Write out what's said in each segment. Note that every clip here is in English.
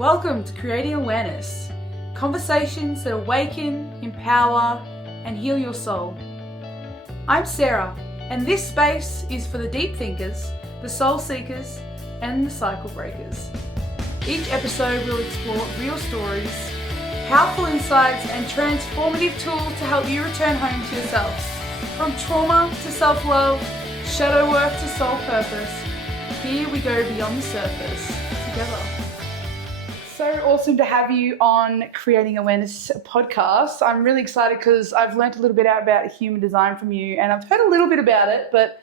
Welcome to Creating Awareness, conversations that awaken, empower, and heal your soul. I'm Sarah, and this space is for the deep thinkers, the soul seekers, and the cycle breakers. Each episode will explore real stories, powerful insights, and transformative tools to help you return home to yourself. From trauma to self-love, shadow work to soul purpose, here we go beyond the surface together. So awesome to have you on Creating Awareness podcast. I'm really excited because I've learned a little bit about human design from you, and I've heard a little bit about it, but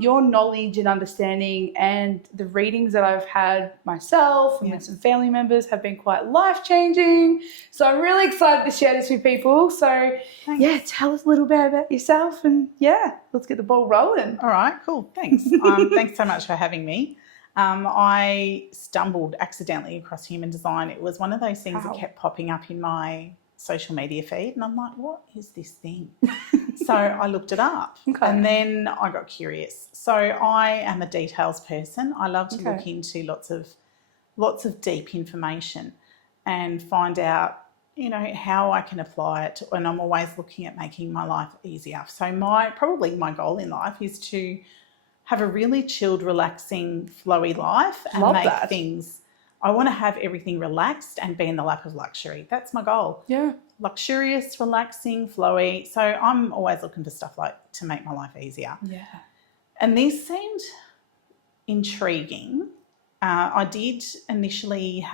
your knowledge and understanding and the readings that I've had myself and with some family members have been quite life-changing. So I'm really excited to share this with people. So Thanks. tell us a little bit about yourself, and let's get the ball rolling. All right, cool. Thanks. Thanks so much for having me. I stumbled accidentally across human design. It was one of those things that kept popping up in my social media feed, and I'm like, what is this thing? So I looked it up, and then I got curious. So I am a details person. I love to look into lots of deep information and find out, how I can apply it. And I'm always looking at making my life easier. So my goal in life is to have a really chilled, relaxing, flowy life and I want to have everything relaxed and be in the lap of luxury. That's my goal. Yeah. Luxurious, relaxing, flowy. So I'm always looking for stuff like to make my life easier. Yeah. And this seemed intriguing. I did initially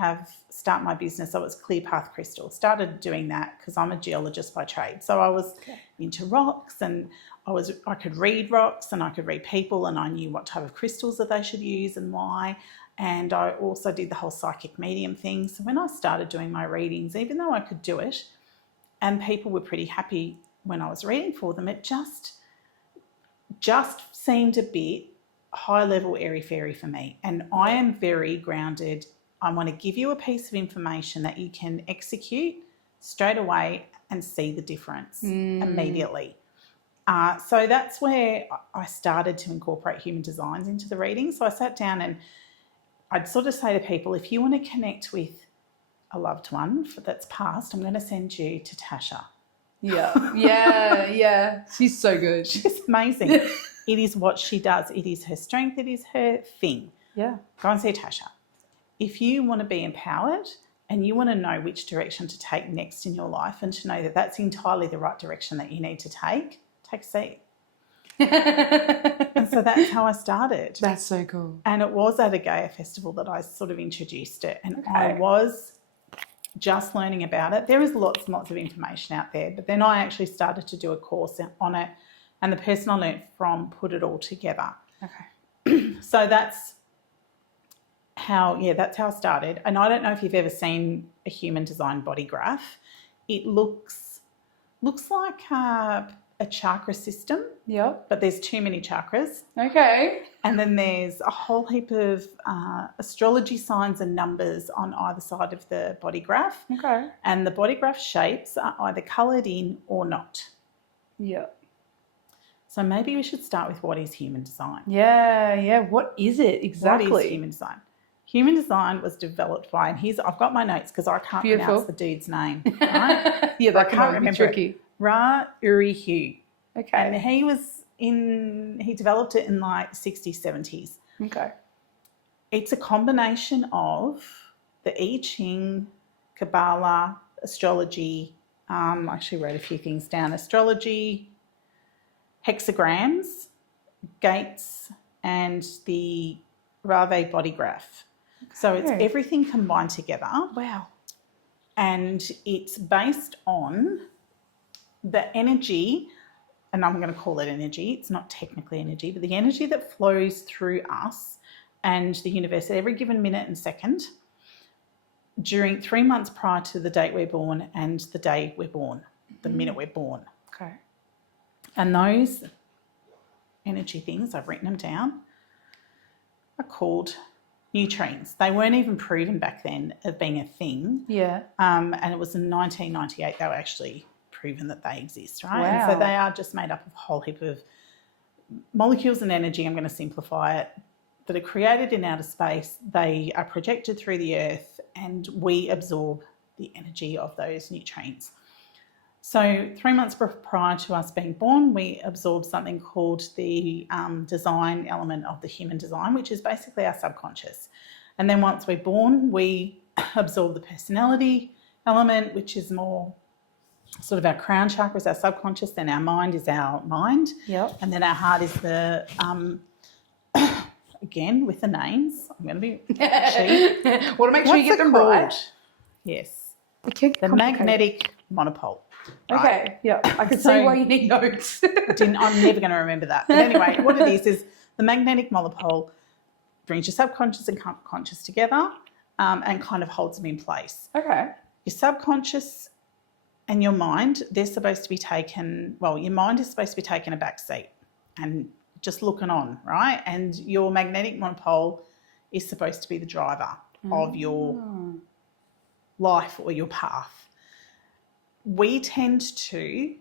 start my business. I was Clear Path Crystal. Started doing that because I'm a geologist by trade. So I was into rocks, and I could read rocks and I could read people, and I knew what type of crystals that they should use and why. And I also did the whole psychic medium thing. So when I started doing my readings, even though I could do it and people were pretty happy when I was reading for them, it just seemed a bit high level airy-fairy for me. And I am very grounded. I want to give you a piece of information that you can execute straight away and see the difference immediately. So that's where I started to incorporate human designs into the reading. So I sat down and I'd sort of say to people, if you want to connect with a loved one that's passed, I'm going to send you to Tasha. Yeah. She's so good. She's amazing. It is what she does. It is her strength. It is her thing. Yeah. Go and see Tasha. If you want to be empowered and you want to know which direction to take next in your life and to know that that's entirely the right direction that you need to take a seat. And so that's how I started. That's so cool. And it was at a Gaia festival that I sort of introduced it. And I was just learning about it. There is lots and lots of information out there, but then I actually started to do a course on it, and the person I learnt from put it all together. Okay. So that's how I started. And I don't know if you've ever seen a human design body graph. It looks like a chakra system. Yeah. But there's too many chakras. Okay. And then there's a whole heap of astrology signs and numbers on either side of the body graph. Okay. And the body graph shapes are either coloured in or not. Yeah. So maybe we should start with what is human design. Yeah. What is it exactly? What is human design? Human design was developed by, and I've got my notes because I can't pronounce the dude's name. Right? That can't remember. Tricky. Ra Urihu. Okay. And he developed it in like the 60s, 70s. Okay. It's a combination of the I Ching, Kabbalah, astrology. I actually wrote a few things down. Astrology, hexagrams, gates, and the Rave body graph. So it's everything combined together. Wow. And it's based on the energy, and I'm going to call it energy. It's not technically energy, but the energy that flows through us and the universe at every given minute and second during 3 months prior to the date we're born and the day we're born, the minute we're born. Okay. And those energy things, I've written them down, are called neutrines. They weren't even proven back then of being a thing. Yeah. And it was in 1998 they were actually proven that they exist, right? Wow. And so they are just made up of a whole heap of molecules and energy. I'm going to simplify it. that are created in outer space. They are projected through the earth and we absorb the energy of those neutrinos. So 3 months prior to us being born, we absorb something called the design element of the human design, which is basically our subconscious. And then once we're born, we absorb the personality element, which is more sort of our crown chakra is our subconscious, then our mind is our mind. Yep. And then our heart is the, again, with the names, I'm going to be cheap. Want to make sure you get them right. Yes. The magnetic monopole. Okay, right? Yeah. I can see why you need notes. I'm never going to remember that. But anyway, what it is the magnetic monopole brings your subconscious and conscious together and kind of holds them in place. Okay. Your subconscious and your mind, they're supposed to be taken, well, your mind is supposed to be taken a back seat and just looking on, right? And your magnetic monopole is supposed to be the driver of your life or your path. We tend to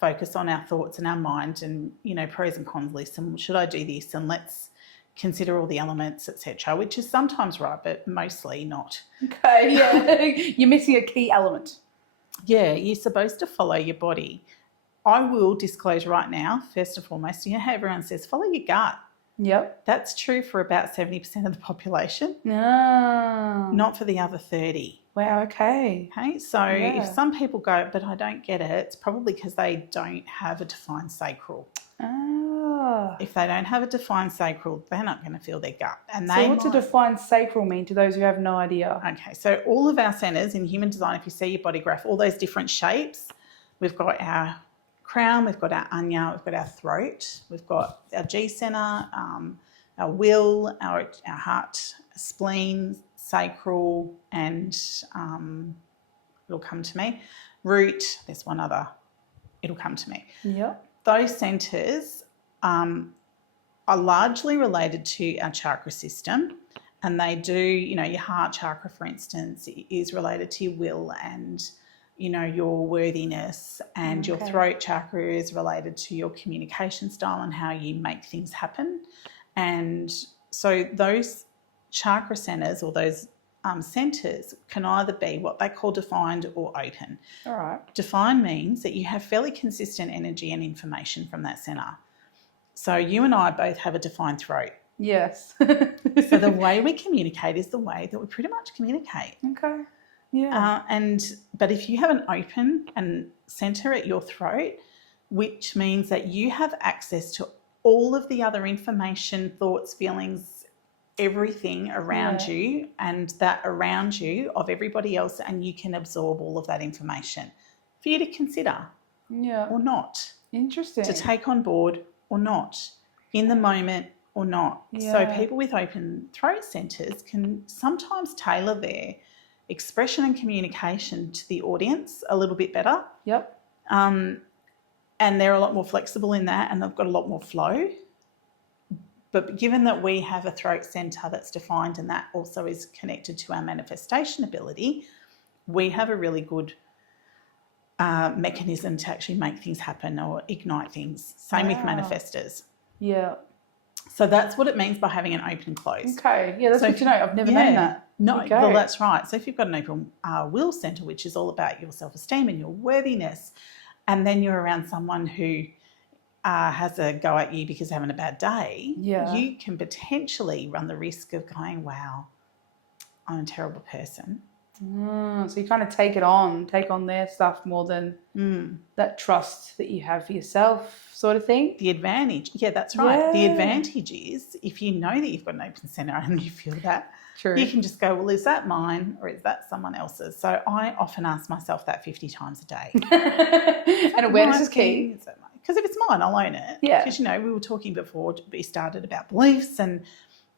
focus on our thoughts and our mind and, pros and cons lists and should I do this and let's consider all the elements, etc., which is sometimes right, but mostly not. Okay, yeah. You're missing a key element. Yeah, you're supposed to follow your body. I will disclose right now, first and foremost, how everyone says follow your gut. Yep. That's true for about 70% of the population. No. Not for the other 30. Wow, okay. Okay, so if some people go, but I don't get it, it's probably because they don't have a defined sacral. Ah. If they don't have a defined sacral, they're not going to feel their gut. And so what's a defined sacral mean to those who have no idea? Okay, so all of our centres in human design, if you see your body graph, all those different shapes, we've got our crown, we've got our anya, we've got our throat, we've got our G centre, our will, our heart, spleen, sacral, and it'll come to me, root, there's one other, it'll come to me. Yep. Those centres are largely related to our chakra system, and they do, your heart chakra, for instance, is related to your will and, your worthiness, and your throat chakra is related to your communication style and how you make things happen. And so those chakra centres or those centres can either be what they call defined or open. All right. Defined means that you have fairly consistent energy and information from that centre. So you and I both have a defined throat. Yes. So the way we communicate is the way that we pretty much communicate. Okay. Yeah. But if you have an open and centre at your throat, which means that you have access to all of the other information, thoughts, feelings, everything around you and that around you of everybody else, and you can absorb all of that information for you to consider or not. Interesting. To take on board or not, in the moment or not. Yeah. So people with open throat centres can sometimes tailor their expression and communication to the audience a little bit better. Yep. And they're a lot more flexible in that, and they've got a lot more flow. But given that we have a throat centre that's defined and that also is connected to our manifestation ability, we have a really good mechanism to actually make things happen or ignite things. Same with manifestors. Yeah. So that's what it means by having an open close. Okay. Yeah, that's good to know. I've never known that. No, well, that's right. So if you've got an open will centre, which is all about your self-esteem and your worthiness, and then you're around someone who has a go at you because they're having a bad day, you can potentially run the risk of going, wow, I'm a terrible person. So you kind of take on their stuff more than that trust that you have for yourself sort of thing. The advantage, that's right. Yeah. The advantage is if you know that you've got an open centre and you feel that, you can just go, well, is that mine or is that someone else's? So I often ask myself that 50 times a day. And awareness is key. Because if it's mine, I'll own it. Yeah. Because, we were talking before we started about beliefs and,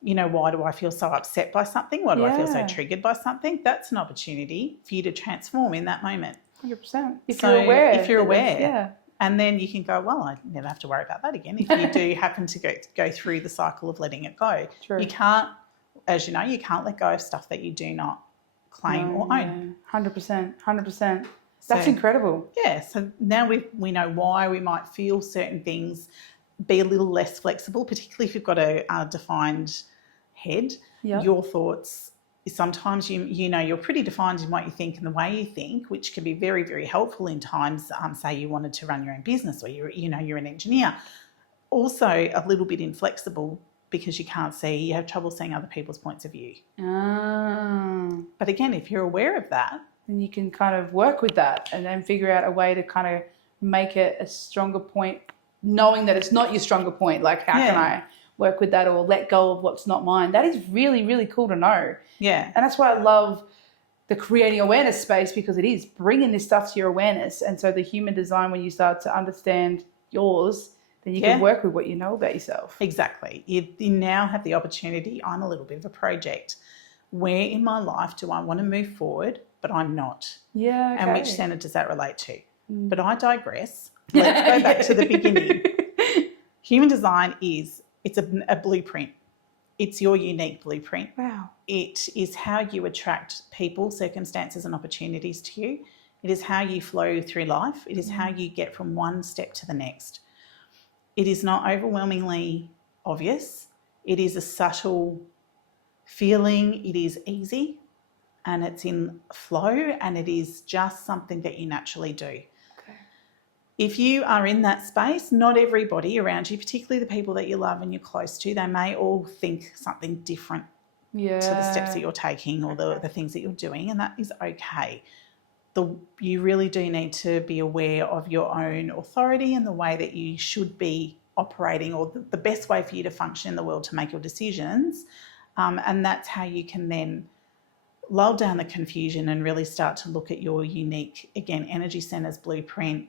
why do I feel so upset by something? Why do I feel so triggered by something? That's an opportunity for you to transform in that moment. 100%. If you're aware. If you're aware. Yeah. And then you can go, well, I never have to worry about that again. If you do happen to go through the cycle of letting it go. True. You can't, as you know, you can't let go of stuff that you do not claim or own. 100%. That's incredible. Yeah. So now we know why we might feel certain things, be a little less flexible, particularly if you've got a defined head. Yep. Your thoughts, sometimes you're pretty defined in what you think and the way you think, which can be very, very helpful in times, say you wanted to run your own business, or you're an engineer. Also a little bit inflexible because you can't see, you have trouble seeing other people's points of view. But again, if you're aware of that, then you can kind of work with that and then figure out a way to kind of make it a stronger point, knowing that it's not your stronger point. Like, how can I work with that, or let go of what's not mine? That is really, really cool to know. Yeah. And that's why I love the creating awareness space, because it is bringing this stuff to your awareness. And so the human design, when you start to understand yours, then you can work with what you know about yourself. Exactly. You now have the opportunity. I'm a little bit of a project. Where in my life do I want to move forward, but I'm not? Yeah. Okay. And which center does that relate to? But I digress. Let's go back to the beginning. Human design it's a blueprint. It's your unique blueprint. Wow. It is how you attract people, circumstances and opportunities to you. It is how you flow through life. It is how you get from one step to the next. It is not overwhelmingly obvious. It is a subtle feeling. It is easy and it's in flow, and it is just something that you naturally do. Okay. If you are in that space, not everybody around you, particularly the people that you love and you're close to, they may all think something different to the steps that you're taking or the things that you're doing, and that is okay. You really do need to be aware of your own authority and the way that you should be operating, or the best way for you to function in the world to make your decisions. And that's how you can then lull down the confusion and really start to look at your unique, again, energy centers blueprint,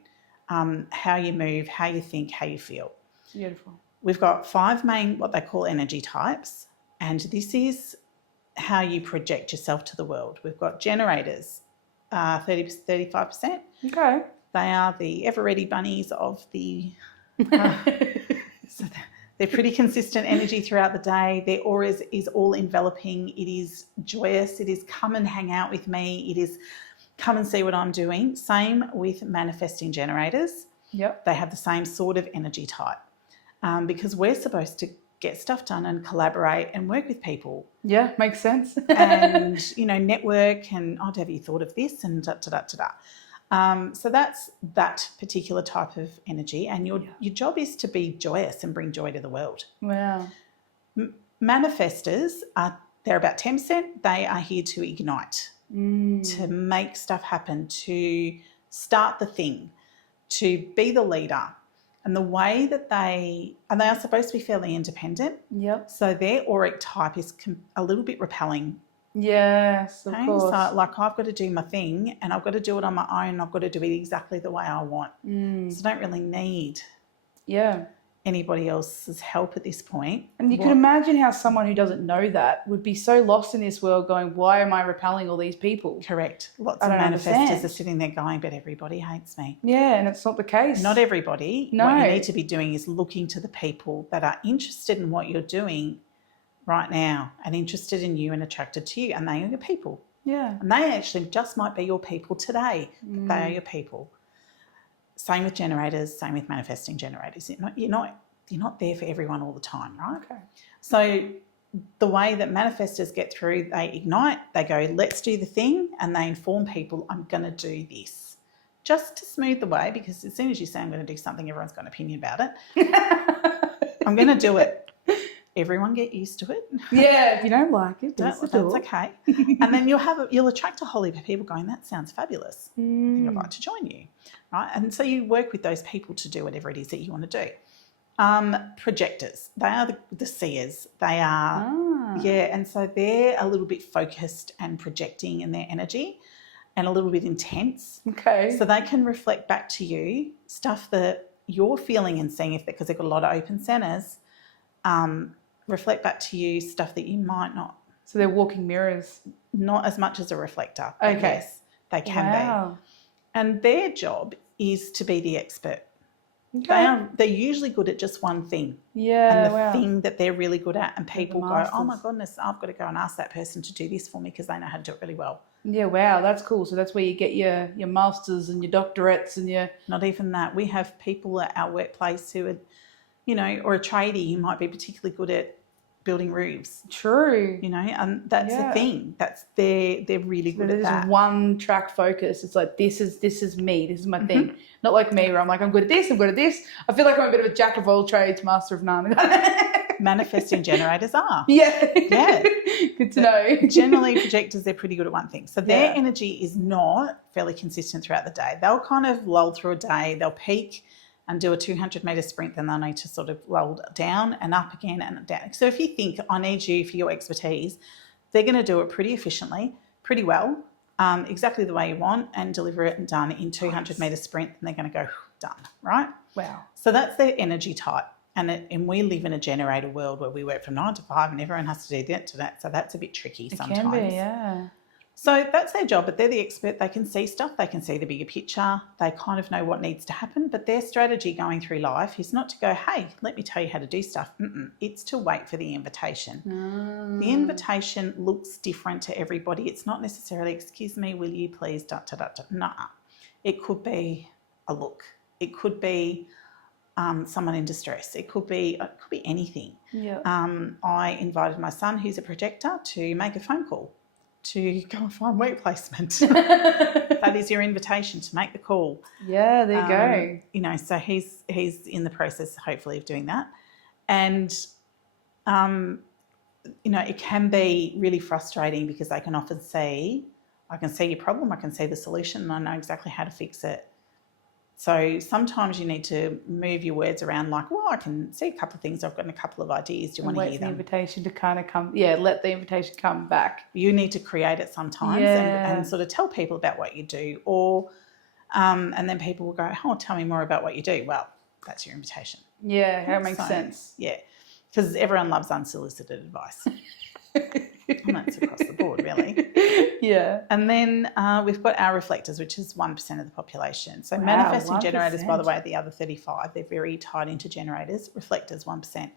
how you move, how you think, how you feel. Beautiful. We've got 5 main, what they call energy types, and this is how you project yourself to the world. We've got generators, 35%. Okay. They are the ever-ready bunnies of the... so they're pretty consistent energy throughout the day. Their aura is all enveloping. It is joyous. It is come and hang out with me. It is come and see what I'm doing. Same with manifesting generators. Yep. They have the same sort of energy type, because we're supposed to get stuff done and collaborate and work with people. Yeah, makes sense. And, network and, have you thought of this, and so that's that particular type of energy, and your job is to be joyous and bring joy to the world. Wow. Manifestors they're about 10%. They are here to ignite, to make stuff happen, to start the thing, to be the leader. And the way that they are supposed to be fairly independent. Yep. So their auric type is a little bit repelling. Yes, of course. So I've got to do my thing, and I've got to do it on my own. I've got to do it exactly the way I want. So I don't really need anybody else's help at this point. And you can imagine how someone who doesn't know that would be so lost in this world going, why am I repelling all these people? Correct. Lots of manifestors are sitting there going, but everybody hates me. Yeah, and it's not the case. Not everybody. No. What you need to be doing is looking to the people that are interested in what you're doing right now and interested in you and attracted to you, and they are your people. Yeah. And they actually just might be your people today. They are your people. Same with generators, same with manifesting generators. You're not there for everyone all the time, right? Okay. So the way that manifestors get through, they ignite, they go, let's do the thing, and they inform people, I'm going to do this. Just to smooth the way, because as soon as you say I'm going to do something, everyone's got an opinion about it. I'm going to do it. Everyone get used to it. Yeah, if you don't like it, that's okay. And then you'll attract a whole heap of people going, that sounds fabulous. I think I'd like to join you, right? And so you work with those people to do whatever it is that you want to do. Projectors, they are the seers. They are, and so they're a little bit focused and projecting in their energy and a little bit intense. Okay. So they can reflect back to you stuff that you're feeling and seeing, because they've got a lot of open centers, reflect back to you stuff that you might not. So they're walking mirrors. Not as much as a reflector. Okay. Yes, they can be. And their job is to be the expert. Okay. They're usually good at just one thing. Yeah. And the thing that they're really good at, and people go, oh my goodness, I've got to go and ask that person to do this for me because they know how to do it really well. Yeah, wow, that's cool. So that's where you get your masters and your doctorates and your... Not even that. We have people at our workplace who are, or a tradie who might be particularly good at building roofs. True. You know, and that's the thing. They're really good at that. Just one track focus. It's like this is me. This is my thing. Not like me where I'm like I'm good at this. I'm good at this. I feel like I'm a bit of a jack of all trades, master of none. Manifesting generators are. Yeah. Good to know. Generally, projectors, they're pretty good at one thing. So their energy is not fairly consistent throughout the day. They'll kind of lull through a day. They'll peak and do a 200-metre sprint, then they'll need to sort of lull down and up again and down. So if you think, I need you for your expertise, they're going to do it pretty efficiently, pretty well, exactly the way you want, and deliver it and done in 200-metre sprint, and they're going to go done, right? Wow. So that's their energy type. And we live in a generator world where we work from 9 to 5 and everyone has to do that. So that's a bit tricky sometimes. It can be, yeah. So that's their job, but they're the expert. They can see stuff. They can see the bigger picture. They kind of know what needs to happen. But their strategy going through life is not to go, hey, let me tell you how to do stuff. It's to wait for the invitation. The invitation looks different to everybody. It's not necessarily, excuse me, will you please, Nah. It could be a look. It could be someone in distress. It could be anything. Yeah. I invited my son, who's a projector, to make a phone call to go and find work placement. That is your invitation, to make the call. Yeah, there you go. You know, so he's in the process, hopefully, of doing that. And, you know, it can be really frustrating because they can often see, I can see your problem, I can see the solution, and I know exactly how to fix it. So sometimes you need to move your words around like, well, I can see a couple of things. I've got a couple of ideas. Do you want to hear them? Wait for the invitation to kind of come. Yeah, let the invitation come back. You need to create it sometimes and sort of tell people about what you do. Or, and then people will go, oh, tell me more about what you do. Well, that's your invitation. Yeah, that makes sense. Yeah, because everyone loves unsolicited advice. And that's across the board, really. Yeah. And then we've got our reflectors, which is 1% of the population. So manifesting 1%. Generators, by the way, the other 35, they're very tied into generators. Reflectors, 1%.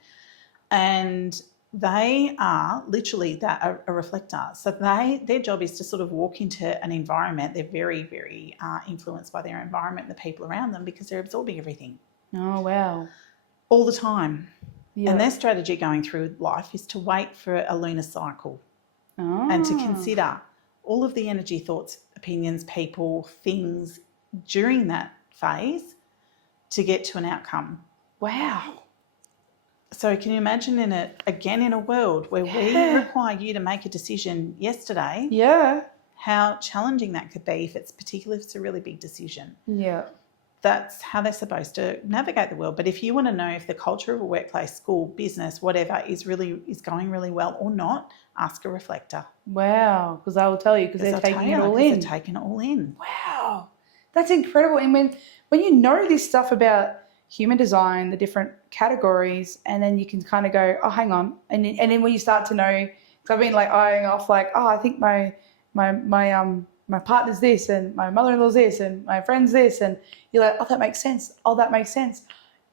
And they are literally a reflector. So their job is to sort of walk into an environment. They're very, very influenced by their environment and the people around them because they're absorbing everything. Oh, wow. All the time. Yeah. And their strategy going through life is to wait for a lunar cycle and to consider all of the energy, thoughts, opinions, people, things during that phase to get to an outcome. Wow. So can you imagine in a world where we require you to make a decision yesterday? Yeah. How challenging that could be particularly if it's a really big decision. Yeah. That's how they're supposed to navigate the world. But if you want to know if the culture of a workplace, school, business, whatever is going really well or not, ask a reflector. Wow, because I will tell you, because they're taking it all in. They're taking it all in. Wow, that's incredible. And when you know this stuff about human design, the different categories, and then you can kind of go, oh, hang on, and then when you start to know, because I've been like eyeing off, like, oh, I think my partner's this, and my mother-in-law's this, and my friend's this, and you're like, oh, that makes sense. Oh, that makes sense.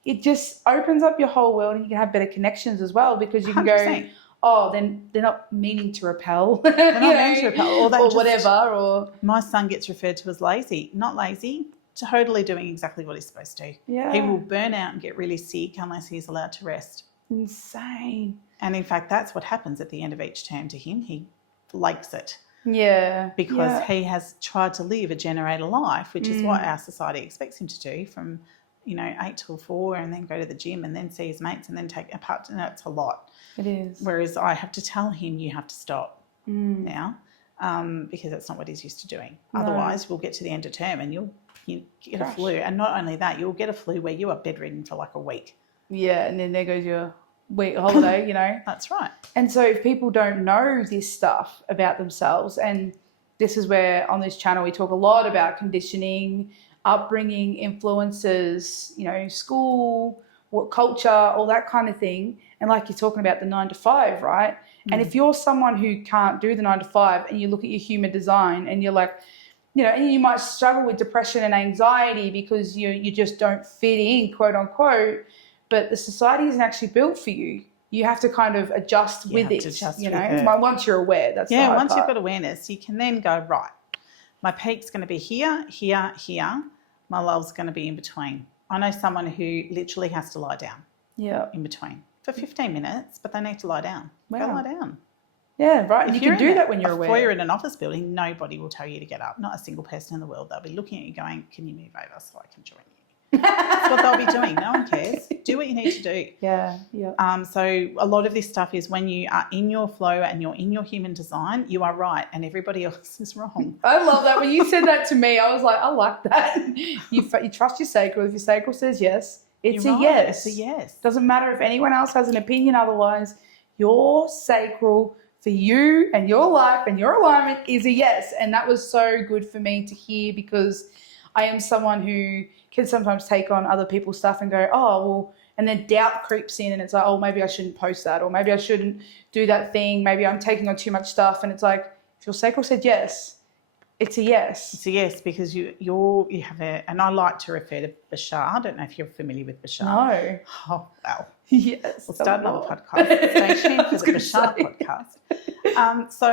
It just opens up your whole world, and you can have better connections as well because you can 100%. Go, oh, then they're not meaning to repel. They're not meaning to repel. Or whatever. Or my son gets referred to as lazy. Not lazy, totally doing exactly what he's supposed to. Yeah. He will burn out and get really sick unless he's allowed to rest. Insane. And in fact, that's what happens at the end of each term to him. He likes it. Yeah. Because he has tried to live a generator life, which is what our society expects him to do from, 8 till 4 and then go to the gym and then see his mates and then take a part. And that's a lot. It is. Whereas I have to tell him you have to stop now because that's not what he's used to doing. No. Otherwise, we'll get to the end of term and you get a flu. And not only that, you'll get a flu where you are bedridden for like a week. Yeah, and then there goes your week holiday, That's right. And so if people don't know this stuff about themselves, and this is where on this channel we talk a lot about conditioning, upbringing, influences, school, what culture, all that kind of thing. And like you're talking about the 9 to 5, right? And if you're someone who can't do the 9 to 5 and you look at your human design and you're like, and you might struggle with depression and anxiety because you just don't fit in, quote unquote, but the society isn't actually built for you. You have to kind of adjust with it, once you're aware. That's the hard once part. You've got awareness, you can then go, right, my peak's going to be here, here, here. My lull's going to be in between. I know someone who literally has to lie down in between. for 15 minutes, but they need to lie down. Go Wow. lie down. Yeah, right. And you can do that when you're If aware. you're in an office building, nobody will tell you to get up. Not a single person in the world. They'll be looking at you going, can you move over so I can join you? That's what they'll be doing. No one cares. Do what you need to do. Yeah. So a lot of this stuff is when you are in your flow and you're in your human design, you are right and everybody else is wrong. I love that. When you said that to me, I was like, I like that. You trust your sacral. If your sacral says yes, it's You're a right. yes. It's a yes. Doesn't matter if anyone else has an opinion otherwise. Your sacral for you and your life and your alignment is a yes. And that was so good for me to hear, because I am someone who can sometimes take on other people's stuff and go, oh, well, and then doubt creeps in and it's like, oh, maybe I shouldn't post that, or maybe I shouldn't do that thing. Maybe I'm taking on too much stuff. And it's like, if your sacral said yes, it's a yes. It's a yes, because you have and I like to refer to Bashar. I don't know if you're familiar with Bashar. No. Oh, well. Yes. We'll start another podcast. Stay tuned for the Bashar podcast. So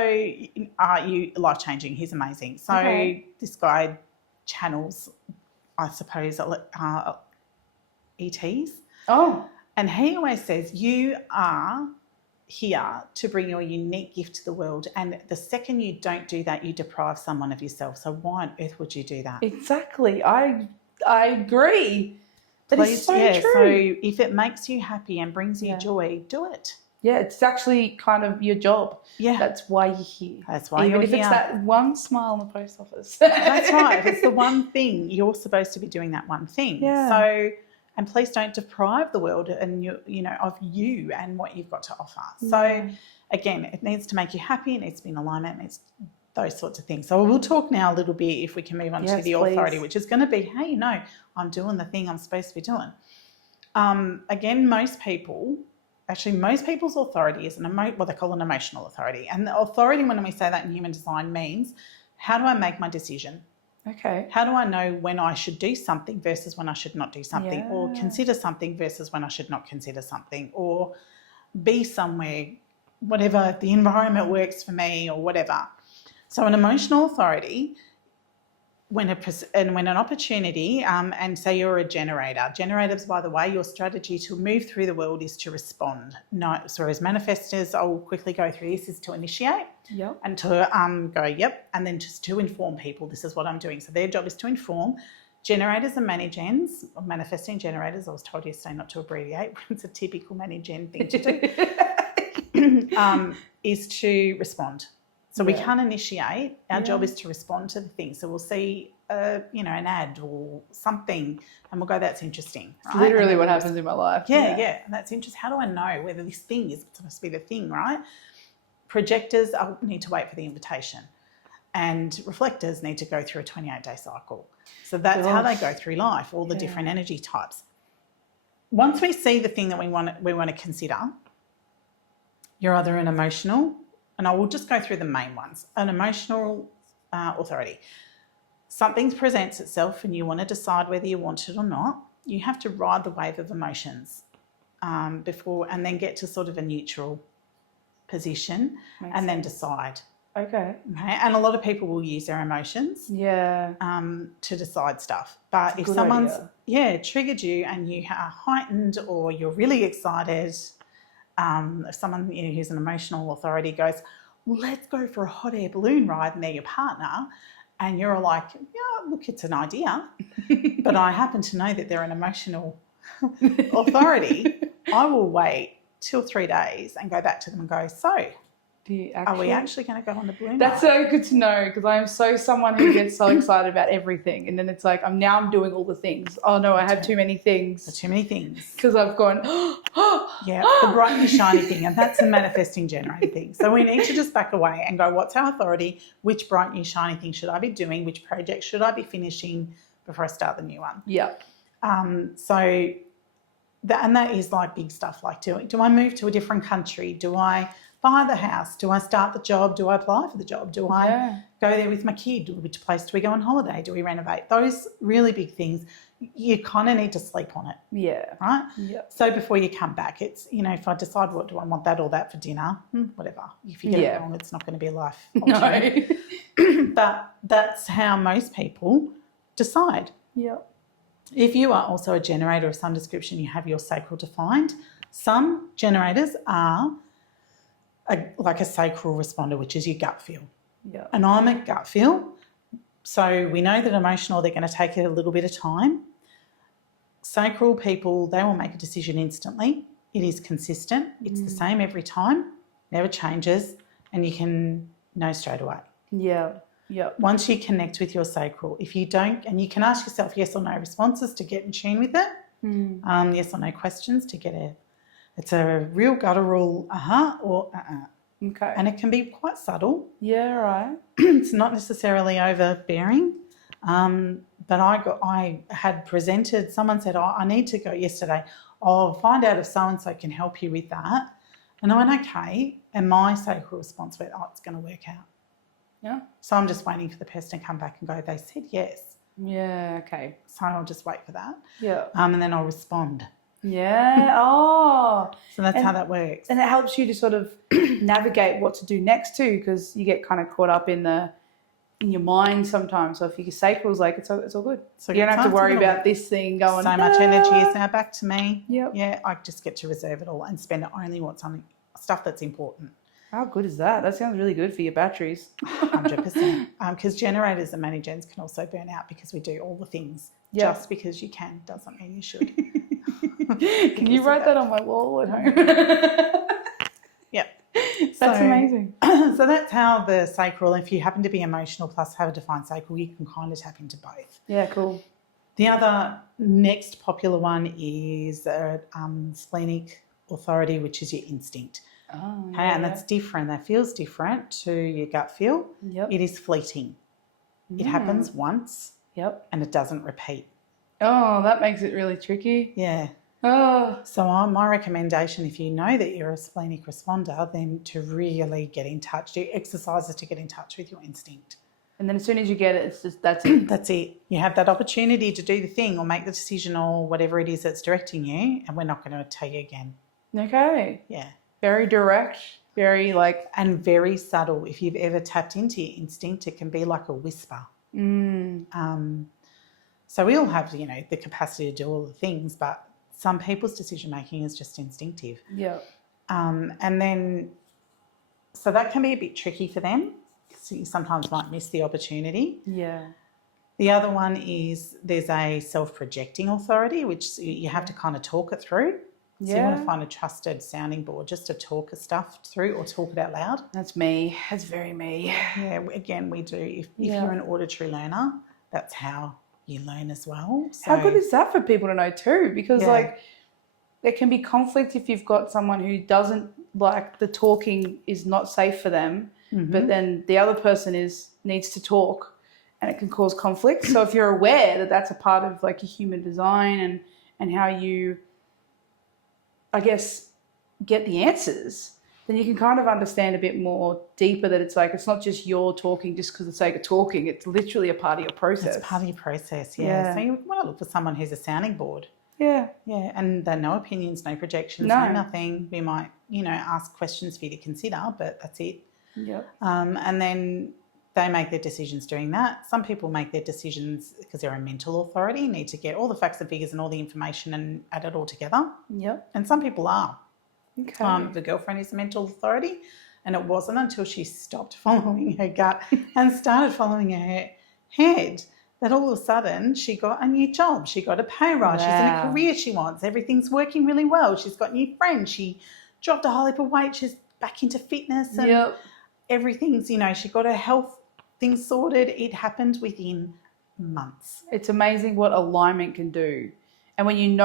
you life-changing. He's amazing. So This guy channels, I suppose, ETs. Oh. And he always says, you are here to bring your unique gift to the world, and the second you don't do that, you deprive someone of yourself. So why on earth would you do that? Exactly. I agree. That is so true. So if it makes you happy and brings you joy, do it. Yeah, it's actually kind of your job. Yeah. That's why you're here. That's why Even you're if here. it's that one smile in the post office. That's right. If it's the one thing, you're supposed to be doing that one thing. Yeah. So, and please don't deprive the world and of you and what you've got to offer. So again, it needs to make you happy, it needs to be in alignment, it's those sorts of things. So we'll talk now a little bit, if we can move on to the authority, which is going to be, hey, I'm doing the thing I'm supposed to be doing. Again, most people's authority is what they call an emotional authority. And the authority, when we say that in human design, means, how do I make my decision? Okay. How do I know when I should do something versus when I should not do something, or consider something versus when I should not consider something, or be somewhere, whatever the environment works for me or whatever. So an emotional authority, when an opportunity, and say you're a generator. Generators, by the way, your strategy to move through the world is to respond. No, so as manifestors, I'll quickly go through this, is to initiate. Yep. And to go, yep, and then just to inform people, this is what I'm doing. So their job is to inform. Generators and mani-gens, or manifesting generators, I was told yesterday not to abbreviate, it's a typical mani-gen thing to do, is to respond. So we can't initiate. Our job is to respond to the thing. So we'll see, an ad or something, and we'll go, that's interesting. Right? Literally what happens in my life. Yeah. And that's interesting. How do I know whether this thing is supposed to be the thing, right? Projectors need to wait for the invitation, and reflectors need to go through a 28-day cycle. So that's how they go through life, all the different energy types. Once we see the thing that we want to consider, you're either an emotional, and I will just go through the main ones, an emotional authority. Something presents itself and you want to decide whether you want it or not. You have to ride the wave of emotions before, and then get to sort of a neutral position then decide. Okay. And a lot of people will use their emotions to decide stuff. But if someone's triggered you and you are heightened, or you're really excited, if someone who's an emotional authority goes, let's go for a hot air balloon ride, and they're your partner, and you're like, yeah, look, it's an idea, but I happen to know that they're an emotional authority, I will wait 2 or 3 days and go back to them and go, so are we actually going to go on the balloon That's ride? so good to know, because I am so someone who gets so excited about everything, and then it's like I'm doing all the things. Oh no, I have too many things. Too many things. Because I've gone, the bright and shiny thing, and that's a manifesting generator thing. So we need to just back away and go, what's our authority? Which bright new shiny thing should I be doing? Which project should I be finishing before I start the new one? Yeah. And that is like big stuff, like do I move to a different country? Do I buy the house? Do I start the job? Do I apply for the job? Do I go there with my kid? Which place do we go on holiday? Do we renovate? Those really big things, you kind of need to sleep on it. Yeah. Right? Yeah. So before you come back, it's, if I decide, what do I want, that or that for dinner? Whatever. If you get it wrong, it's not going to be a life option. No. But that's how most people decide. Yeah. If you are also a generator of some description, you have your sacral defined, Some generators are like a sacral responder, which is your gut feel. Yeah. And I'm a gut feel. So we know that emotional, they're going to take a little bit of time. Sacral people, they will make a decision instantly. It is consistent. It's the same every time, never changes, and you can know straight away. Yeah. Yeah. Once you connect with your sacral, if you don't, and you can ask yourself yes or no responses to get in tune with it, yes or no questions to get it's a real guttural or Okay. and it can be quite subtle. Yeah, right. It's not necessarily overbearing. But I had presented, someone said, I need to go yesterday. I'll find out if so-and-so can help you with that. And I went, okay. And my sacral response went, it's going to work out. Yeah. So I'm just waiting for the person to come back and go, they said yes. Yeah, okay. So I'll just wait for that. Yeah. And then I'll respond. Yeah. Oh. So that's how that works. And it helps you to sort of navigate what to do next too, because you get kind of caught up in your mind sometimes. So if your sacral's like, it's all good. So you don't have to worry about this thing going. So much energy is now back to me. Yep. Yeah, I just get to reserve it all and spend it only on stuff that's important. How good is that? That sounds really good for your batteries. 100%. Because generators and mani-gens can also burn out because we do all the things. Yep. Just because you can doesn't mean you should. Can you write that on my wall at home? Yep. That's amazing. So that's how the sacral, if you happen to be emotional plus have a defined sacral, you can kind of tap into both. Yeah, cool. The other next popular one is splenic authority, which is your instinct. Oh, Okay, and that's different. That feels different to your gut feel. Yep. It is fleeting. It happens once. Yep. And it doesn't repeat. Oh, that makes it really tricky. Yeah. Oh. So my recommendation, if you know that you're a splenic responder, then to really get in touch, do exercises to get in touch with your instinct. And then as soon as you get it, it's just, that's it. That's it. You have that opportunity to do the thing or make the decision or whatever it is that's directing you, and we're not going to tell you again. Okay. Yeah. Very direct, very and very subtle. If you've ever tapped into your instinct, it can be like a whisper. So we all have, the capacity to do all the things, but some people's decision making is just instinctive. Yeah. And then, so that can be a bit tricky for them because you sometimes might miss the opportunity. Yeah. The other one is there's a self-projecting authority, which you have to kind of talk it through. So you want to find a trusted sounding board just to talk stuff through or talk it out loud. That's me. That's very me. Yeah, again, we do. If you're an auditory learner, that's how you learn as well. So, how good is that for people to know too? Because there can be conflict if you've got someone who doesn't the talking is not safe for them, but then the other person needs to talk, and it can cause conflict. So if you're aware that that's a part of your human design and how you, I guess, get the answers, then you can kind of understand a bit more deeper that it's it's not just you're talking just because of the sake of talking. It's literally a part of your process. It's part of your process, yeah. So you want to look for someone who's a sounding board. Yeah. Yeah, and there are no opinions, no projections, no nothing. We might, ask questions for you to consider, but that's it. Yep. And then they make their decisions doing that. Some people make their decisions because they're a mental authority, need to get all the facts and figures and all the information and add it all together. Yep. And some people are. Okay. The girlfriend is a mental authority, and it wasn't until she stopped following her gut and started following her head that all of a sudden she got a new job. She got a pay rise. She's in a career she wants. Everything's working really well. She's got new friends. She dropped a whole heap of weight. She's back into fitness and everything's, she got her health things sorted. It happened within months. It's amazing what alignment can do. And when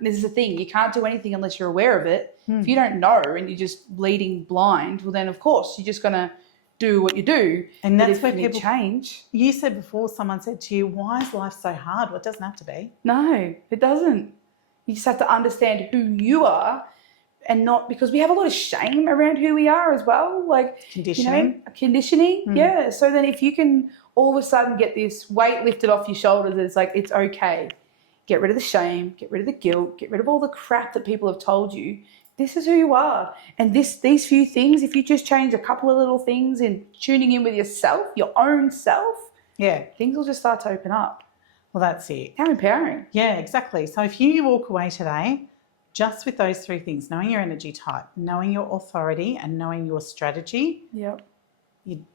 this is the thing, you can't do anything unless you're aware of it. If you don't know and you're just leading blind, well then of course you're just going to do what you do. And that's where people change. You said before, someone said to you, why is life so hard? Well, it doesn't have to be. No, it doesn't. You just have to understand who you are, and not, because we have a lot of shame around who we are as well. Conditioning. Yeah. So then if you can all of a sudden get this weight lifted off your shoulders, it's okay. Get rid of the shame, get rid of the guilt, get rid of all the crap that people have told you. This is who you are. And these few things, if you just change a couple of little things in tuning in with yourself, your own self, things will just start to open up. Well, that's it. How empowering. Yeah, exactly. So if you walk away today just with those three things, knowing your energy type, knowing your authority, and knowing your strategy, Yep.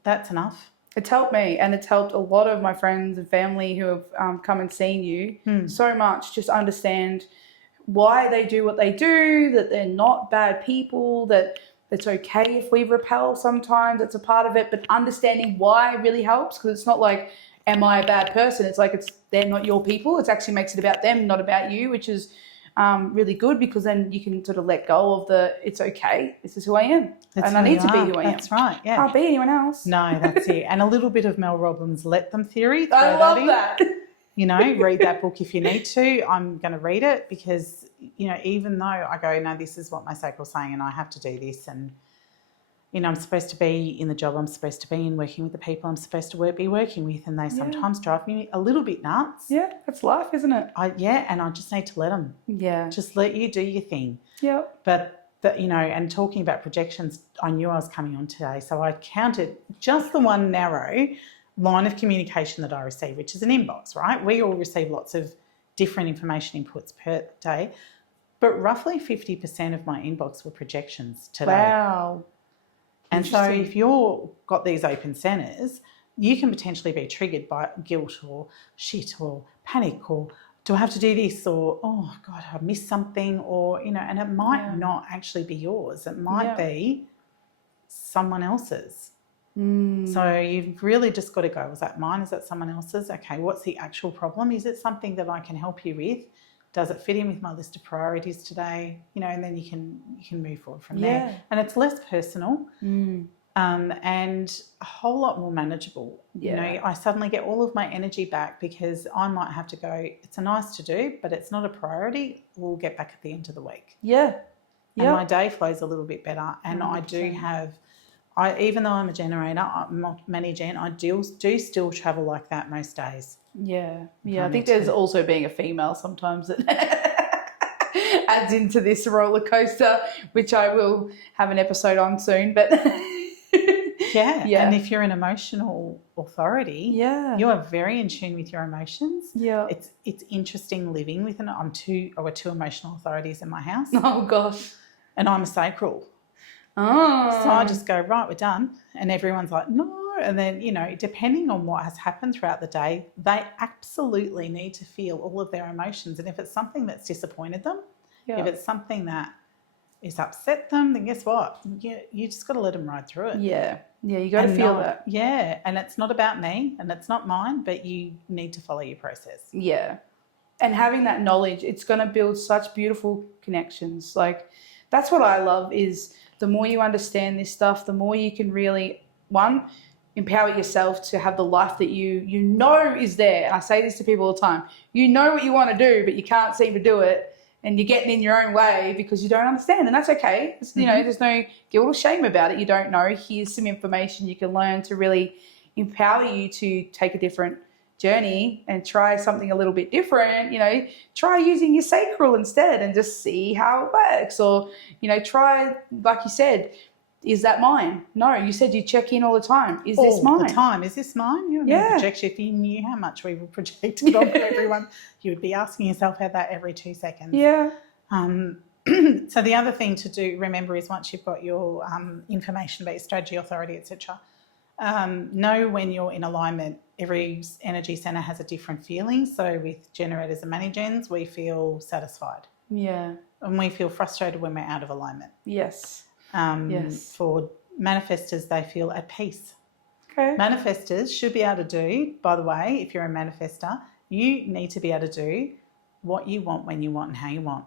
That's enough. It's helped me, and it's helped a lot of my friends and family who have come and seen you so much, just understand why they do what they do, that they're not bad people, that it's okay if we repel sometimes, it's a part of it, but understanding why really helps, because it's not like, am I a bad person? It's like they're not your people. It actually makes it about them, not about you, which is really good, because then you can sort of let go of it's okay, this is who I am, and I need to be who I am. That's right, yeah. Can't be anyone else. No, that's it. And a little bit of Mel Robbins' Let Them theory. I love that. You know, read that book if you need to. I'm going to read it because, you know, even though I go, no, this is what my sacral's saying and I have to do this, and, you know, I'm supposed to be in the job I'm supposed to be in, working with the people I'm supposed to be working with, and they sometimes drive me a little bit nuts. Yeah, that's life, isn't it? And I just need to let them. Yeah. Just let you do your thing. Yeah. But, you know, and talking about projections, I knew I was coming on today, so I counted just the one narrow line of communication that I receive, which is an inbox, right? We all receive lots of different information inputs per day, but roughly 50% of my inbox were projections today. Wow. And so if you've got these open centres, you can potentially be triggered by guilt or shit or panic or do I have to do this, or, oh, God, I missed something, or, you know, and it might not actually be yours. It might be someone else's. So you've really just got to go, is that mine? Is that someone else's? Okay, what's the actual problem? Is it something that I can help you with? Does it fit in with my list of priorities today? You know, and then you can move forward from there. And it's less personal and a whole lot more manageable. Yeah. You know, I suddenly get all of my energy back because I might have to go, it's a nice to do, but it's not a priority. We'll get back at the end of the week. Yeah. And my day flows a little bit better. And 100%. I do have... even though I'm a generator, I'm not many gen, I do still travel like that most days. Yeah. I think there's also being a female sometimes that adds into this roller coaster, which I will have an episode on soon. But and if you're an emotional authority, you are very in tune with your emotions. Yeah, it's interesting living with two emotional authorities in my house. Oh gosh, and I'm a sacral. Oh. So I just go, right, we're done. And everyone's like, no. And then, you know, depending on what has happened throughout the day, they absolutely need to feel all of their emotions. And if it's something that's disappointed them, if it's something that is upset them, then guess what? You just got to let them ride through it. Yeah, you got to feel that. Yeah, and it's not about me and it's not mine, but you need to follow your process. Yeah. And having that knowledge, it's going to build such beautiful connections. Like, that's what I love is... the more you understand this stuff, the more you can really, empower yourself to have the life that you know is there. And I say this to people all the time. You know what you want to do, but you can't seem to do it. And you're getting in your own way because you don't understand. And that's okay. You know, there's no guilt or shame about it. You don't know. Here's some information you can learn to really empower you to take a different journey and try something a little bit different. You know, try using your sacral instead and just see how it works. Or, you know, try, like you said, is that mine? No, you said you check in all the time. Is this mine? All the time. Is this mine? Projection. If you knew how much we were projected on everyone, you would be asking yourself that every 2 seconds. Yeah. So the other thing to remember is once you've got your information about your strategy, authority, etc., know when you're in alignment. Every energy centre has a different feeling. So with generators and mani-gens, we feel satisfied. Yeah. And we feel frustrated when we're out of alignment. Yes. For manifestors, they feel at peace. Okay. Manifestors should be able to do, by the way, if you're a manifestor, you need to be able to do what you want, when you want, and how you want.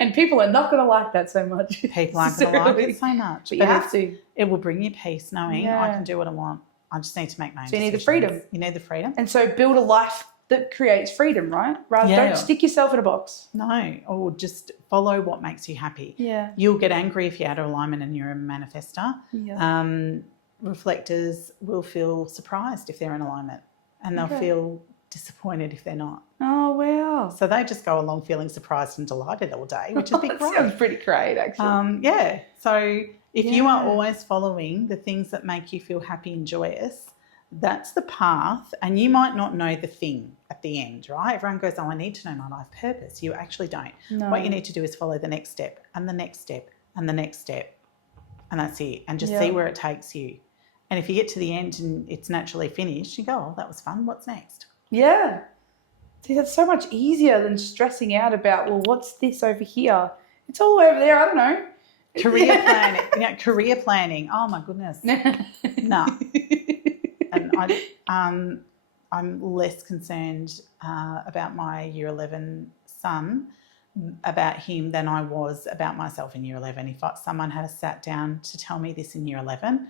And people are not going to like that so much. People aren't going to like it so much. But you have to. It will bring you peace knowing I can do what I want. I just need to make my own decisions. So you need the freedom. You need the freedom. And so build a life that creates freedom, right? Don't stick yourself in a box. No, or just follow what makes you happy. Yeah. You'll get angry if you're out of alignment and you're a manifestor. Yeah. Reflectors will feel surprised if they're in alignment, and they'll feel disappointed if they're not. Oh, wow. So they just go along feeling surprised and delighted all day, which is a big great. Sounds pretty great, actually. So if you are always following the things that make you feel happy and joyous, That's the path, and you might not know the thing at the end, right? Everyone goes, oh, I need to know my life purpose. You actually don't. No. What you need to do is follow the next step and the next step and the next step, and that's it, and just see where it takes you. And if you get to the end and it's naturally finished, you go, oh, that was fun. What's next? Yeah. See, that's so much easier than stressing out about, well, what's this over here? It's all over there. I don't know. Career planning. Career planning. Oh, my goodness. No. And I'm less concerned about my year 11 son, about him, than I was about myself in year 11. If someone had sat down to tell me this in year 11,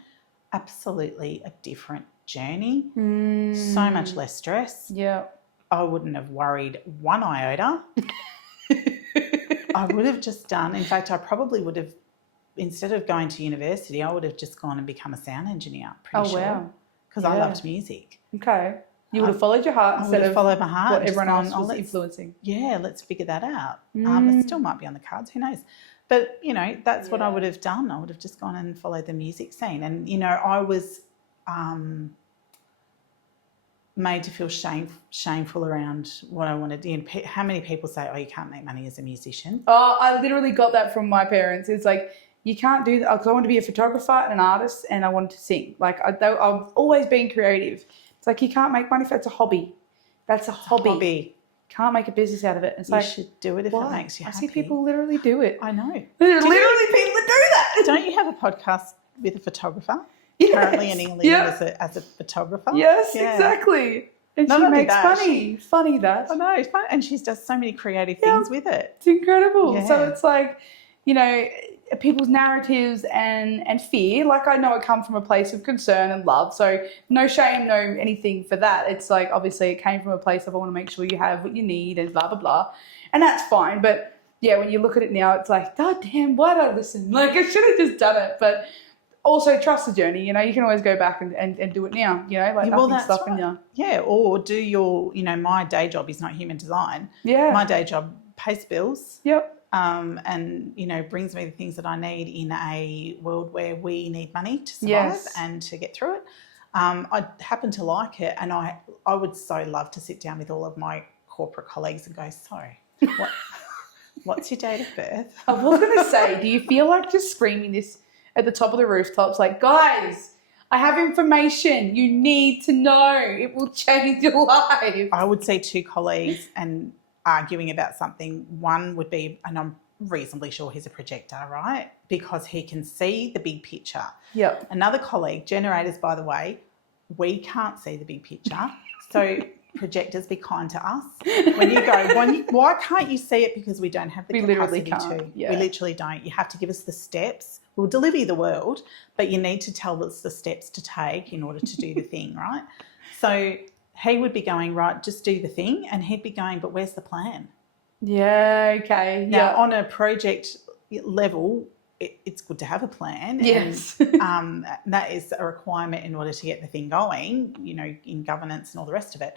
absolutely a different journey, so much less stress. Yeah. I wouldn't have worried one iota. I would have just done, in fact, I probably would have, instead of going to university, I would have just gone and become a sound engineer, pretty sure. Wow. Because I loved music. Okay. You would have followed your heart instead of followed my heart, what everyone else was influencing. Yeah, let's figure that out. It still might be on the cards, who knows? But, that's what I would have done. I would have just gone and followed the music scene. And, I was made to feel shameful around what I wanted to do. How many people say, oh, you can't make money as a musician? Oh, I literally got that from my parents. It's like, you can't do that, because I want to be a photographer and an artist, and I wanted to sing. Like, I've always been creative. It's like, you can't make money if that's a hobby. That's a hobby. Can't make a business out of it. It's you should do it if it makes you happy. I see people literally do it. I know. Literally people that do that. Don't you have a podcast with a photographer? Yes. Currently in England as a photographer. Yes, exactly. And she makes funny that. I know, it's fun. And she does so many creative things with it. It's incredible. Yeah. So it's like, people's narratives and fear, like, I know it comes from a place of concern and love, so no shame, no anything for that. It's like, obviously it came from a place of, I want to make sure you have what you need and blah blah blah, and that's fine. But yeah, when you look at it now, it's like, God damn, why did I listen? Like, I should have just done it. But also trust the journey. You can always go back and do it now. Like, nothing's stopping you. Yeah, or do your, my day job is not human design. Yeah, my day job pays bills. Yep. And brings me the things that I need in a world where we need money to survive and to get through it. I happen to like it, and I would so love to sit down with all of my corporate colleagues and go, sorry, what's your date of birth? I was going to say, do you feel like just screaming this at the top of the rooftops, like, guys, I have information you need to know, it will change your life? I would see two colleagues and arguing about something. One would be, and I'm reasonably sure he's a projector, right? Because he can see the big picture. Yep. Another colleague, generators, by the way, we can't see the big picture. So projectors, be kind to us. When you go, why can't you see it? Because we don't have the capacity to. Yeah. We literally don't. You have to give us the steps. We'll deliver you the world, but you need to tell us the steps to take in order to do the thing, right? So he would be going, right, just do the thing. And he'd be going, but where's the plan? Yeah, okay. Now, on a project level, it's good to have a plan. Yes. And that is a requirement in order to get the thing going, in governance and all the rest of it.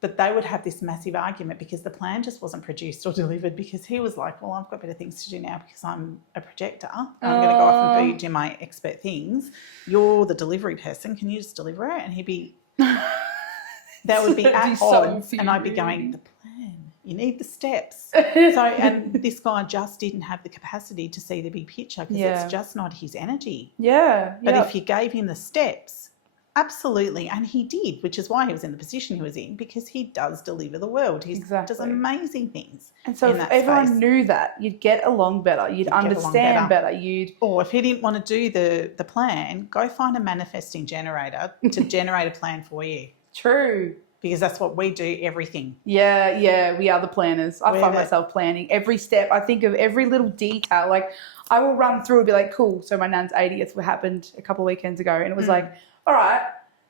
But they would have this massive argument because the plan just wasn't produced or delivered, because he was like, well, I've got better things to do now because I'm a projector. I'm going to go off and do my expert things. You're the delivery person. Can you just deliver it? And he'd be... That would be at odds, and I'd be going, the plan, you need the steps. And this guy just didn't have the capacity to see the big picture, because it's just not his energy. Yeah. But if you gave him the steps, absolutely, and he did, which is why he was in the position he was in, because he does deliver the world. He does amazing things. And so if everyone knew that, you'd get along better, you'd understand better. Or if he didn't want to do the plan, go find a manifesting generator to generate a plan for you. True. Because that's what we do, everything. Yeah, we are the planners. I find myself planning every step. I think of every little detail. Like, I will run through and be like, cool, so my nan's 80th, what happened a couple of weekends ago. And it was like, all right,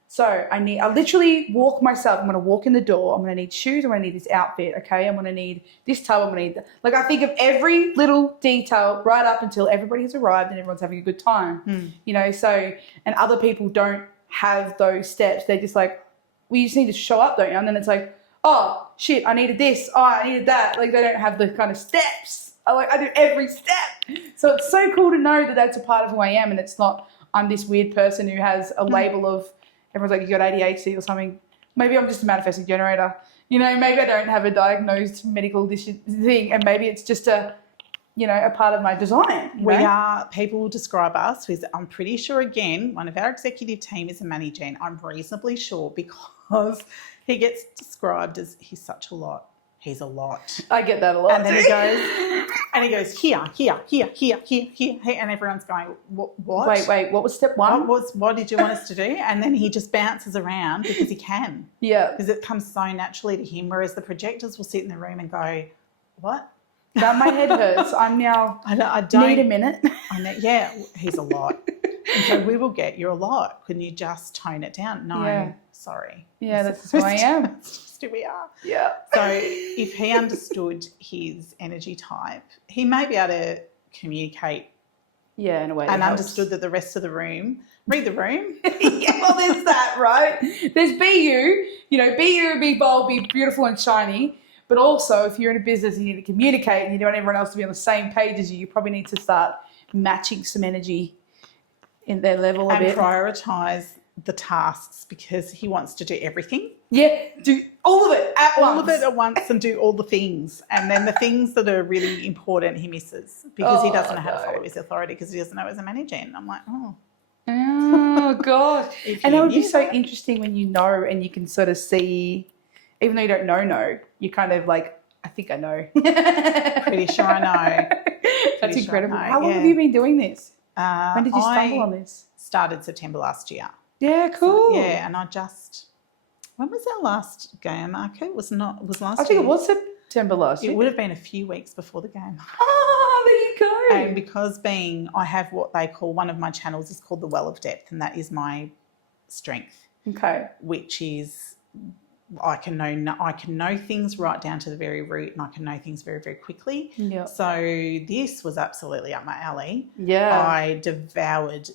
so I literally walk myself. I'm going to walk in the door. I'm going to need shoes. I'm going to need this outfit, okay? I'm going to need this tub. I'm going to need that. Like, I think of every little detail right up until everybody has arrived and everyone's having a good time. So, and other people don't have those steps. They're just like, well, you just need to show up, don't you? And then it's like, oh, shit, I needed this. Oh, I needed that. Like, they don't have the kind of steps. I do every step. So it's so cool to know that that's a part of who I am, and it's not, I'm this weird person who has a label of, everyone's like, you got ADHD or something. Maybe I'm just a manifesting generator. You know, maybe I don't have a diagnosed medical thing, and maybe it's just a part of my design. People describe us with, I'm pretty sure, again, one of our executive team is a money gen. I'm reasonably sure because he gets described as he's such a lot. He's a lot. I get that a lot. And then he goes, here, and everyone's going, what? Wait, what was step one? What did you want us to do? And then he just bounces around because he can. Yeah. Because it comes so naturally to him, whereas the projectors will sit in the room and go, what? Now my head hurts. I'm now. I don't need a minute. I know. Yeah, he's a lot, and so we will get, you're a lot. Can you just tone it down? No, sorry. Yeah, that's who I am. That's just who we are. Yeah. So if he understood his energy type, he may be able to communicate. Yeah, in a way. And understood that the rest of the room, read the room. Yeah, well, there's that, right? There's be you, be bold, be beautiful and shiny. But also, if you're in a business and you need to communicate and you don't want everyone else to be on the same page as you, you probably need to start matching some energy in their level a bit. And prioritise the tasks because he wants to do everything. Yeah, do all of it at once. All of it at once and do all the things. And then the things that are really important he misses because he doesn't know how to follow his authority because he doesn't know as a manager. And I'm like, Oh, God. And that would be so interesting when you know and you can sort of see, even though you don't know, you kind of like, I think I know. Pretty sure I know. That's incredible. How long have you been doing this? When did you stumble on this? Started September last year. Yeah, cool. So, and when was our last game market? It was last year. I think it was September last year. It would have been a few weeks before the game. Oh, there you go. And because I have what they call, one of my channels is called the Well of Depth, and that is my strength. Okay. Which is, I can know things right down to the very root, and I can know things very, very quickly. Yeah. So this was absolutely up my alley. Yeah. I devoured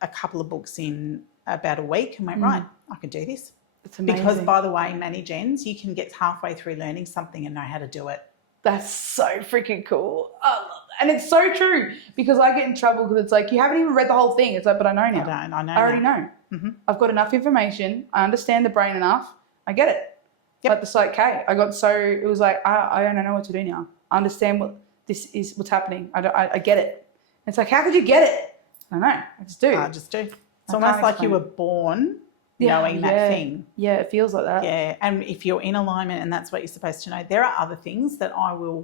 a couple of books in about a week and went, right, I can do this. It's amazing. Because, by the way, Manny Gens, you can get halfway through learning something and know how to do it. That's so freaking cool. I love that. And it's so true because I get in trouble because it's like, you haven't even read the whole thing. It's like, but I know now. I already know. Mm-hmm. I've got enough information. I understand the brain enough. I get it. Yep. Like the Psych-K. It was like, I don't know what to do now. I understand what's happening. I get it. It's like, how could you get it? I don't know. I just do. I just do. It's almost like you were born knowing that thing. Yeah, it feels like that. Yeah, and if you're in alignment and that's what you're supposed to know, there are other things that I